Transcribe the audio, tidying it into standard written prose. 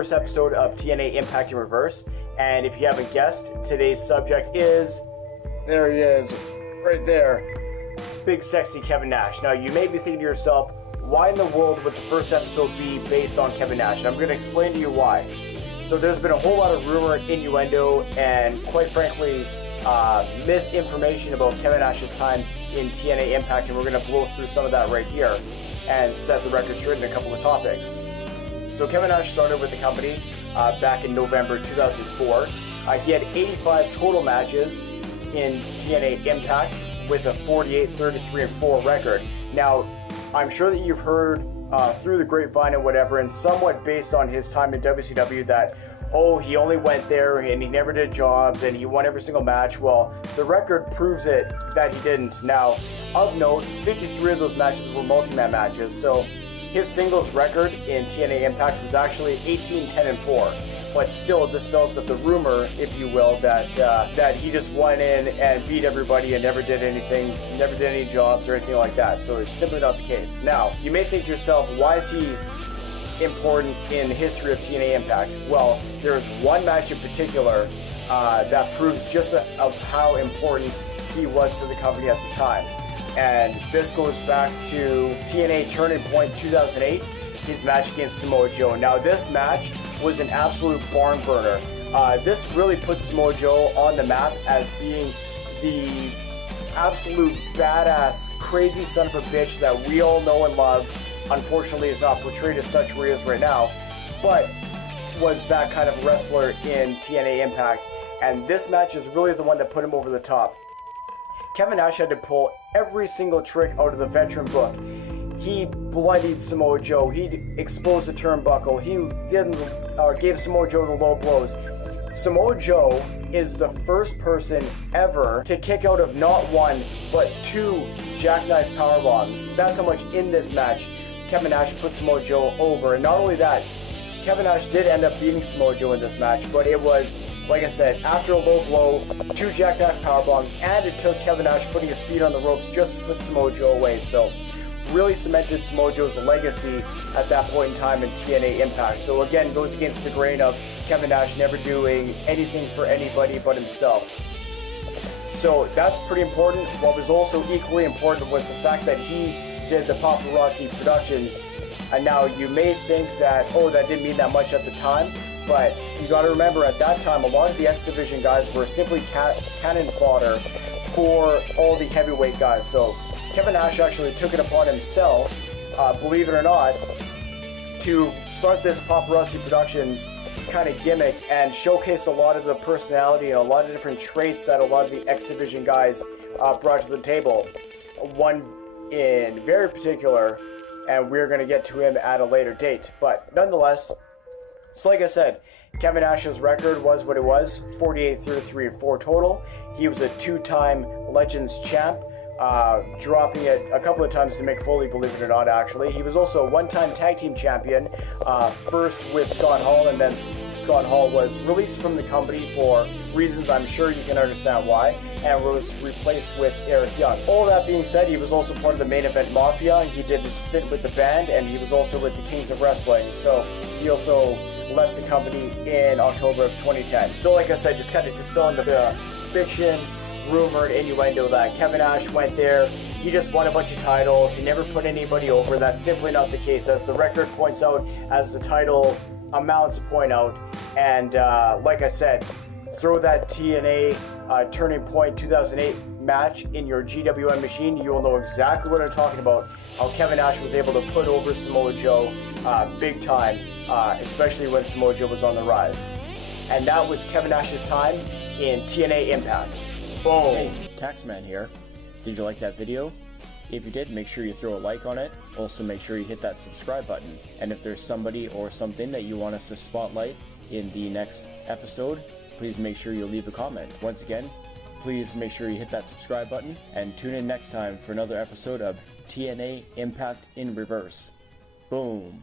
first episode of TNA Impact In Reverse, and if you haven't guessed, today's subject is... There he is, right there. Big sexy Kevin Nash. Now, you may be thinking to yourself, why in the world would the first episode be based on Kevin Nash? I'm going to explain to you why. So there's been a whole lot of rumor, innuendo, and quite frankly, misinformation about Kevin Nash's time in TNA Impact, and we're going to blow through some of that right here and set the record straight in a couple of topics. So Kevin Nash started with the company back in November 2004. He had 85 total matches in TNA Impact with a 48-33-4 record. Now, I'm sure that you've heard through the grapevine and whatever, and somewhat based on his time in WCW that, oh, he only went there and he never did jobs and he won every single match. Well, the record proves it that he didn't. Now, of note, 53 of those matches were multi-man matches, so his singles record in TNA Impact was actually 18-10-4. But still dispels the rumor, if you will, that he just went in and beat everybody and never did anything, never did any jobs or anything like that. So it's simply not the case. Now, you may think to yourself, why is he important in the history of TNA Impact? Well, there's one match in particular that proves just of how important he was to the company at the time. And this goes back to TNA Turning Point 2008, his match against Samoa Joe. Now, this match was an absolute barn burner. This really put Samoa Joe on the map as being the absolute badass, crazy son of a bitch that we all know and love. Unfortunately, is not portrayed as such where he is right now, but was that kind of wrestler in TNA Impact. And this match is really the one that put him over the top. Kevin Nash had to pull every single trick out of the veteran book. He bloodied Samoa Joe. He exposed the turnbuckle. He gave Samoa Joe the low blows. Samoa Joe is the first person ever to kick out of not one, but two jackknife powerbombs. That's how much in this match Kevin Nash put Samoa Joe over. And not only that, Kevin Nash did end up beating Samoa Joe in this match, but it was, like I said, after a low blow, two jackknife powerbombs, and it took Kevin Nash putting his feet on the ropes just to put Samoa Joe away. So really cemented Samoa Joe's legacy at that point in time in TNA Impact. So again, goes against the grain of Kevin Nash never doing anything for anybody but himself. So that's pretty important. What was also equally important was the fact that he did the paparazzi productions. And now you may think that, oh, that didn't mean that much at the time, but you got to remember at that time, a lot of the X Division guys were simply cannon fodder for all the heavyweight guys. So Kevin Nash actually took it upon himself, believe it or not, to start this paparazzi productions kind of gimmick and showcase a lot of the personality and a lot of different traits that a lot of the X Division guys brought to the table. One in very particular, and we're going to get to him at a later date. But nonetheless, so like I said, Kevin Nash's record was what it was, 48-33-4 total. He was a two-time Legends champ. Dropping it a couple of times to Mick Foley, believe it or not, actually. He was also a one-time tag team champion, first with Scott Hall, and then Scott Hall was released from the company for reasons I'm sure you can understand why, and was replaced with Eric Young. All that being said, he was also part of the Main Event Mafia. He did a stint with the band, and he was also with the Kings of Wrestling. So he also left the company in October of 2010. So like I said, just kind of dispelling the fiction, rumored innuendo that Kevin Nash went there, he just won a bunch of titles, he never put anybody over. That's simply not the case, as the record points out, as the title amounts point out. And like I said, throw that TNA Turning Point 2008 match in your GWM machine, you will know exactly what I'm talking about, how Kevin Nash was able to put over Samoa Joe big time, especially when Samoa Joe was on the rise. And that was Kevin Nash's time in TNA Impact. Boom. Hey, Taxman here. Did you like that video? If you did, make sure you throw a like on it. Also, make sure you hit that subscribe button. And if there's somebody or something that you want us to spotlight in the next episode, please make sure you leave a comment. Once again, please make sure you hit that subscribe button and tune in next time for another episode of TNA Impact in Reverse. Boom.